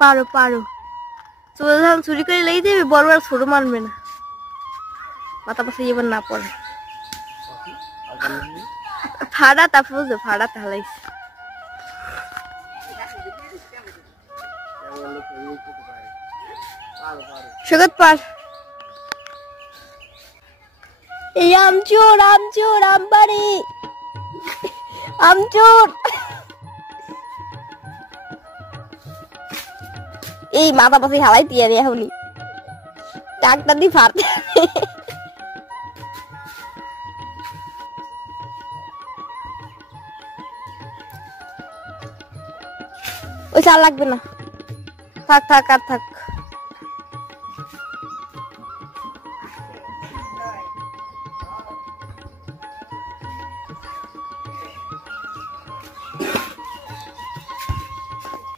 পারো পারো চোর যখন চুরি করে লেগে যাবে বড় আর ছোট মানবে না মাথা পাশে এবার না পড়ে ফাড়া তারপর বুঝো ফাড়া তাহলে সগত পার এই আমচোর আমচোর আমবাড়ি আমচোর এই মাথা পাশে হালাই দিয়ে রে এখনই ডাক্তার দিয়ে ফাড়তে ওই চাল লাগবে না থাক থাক আর থাক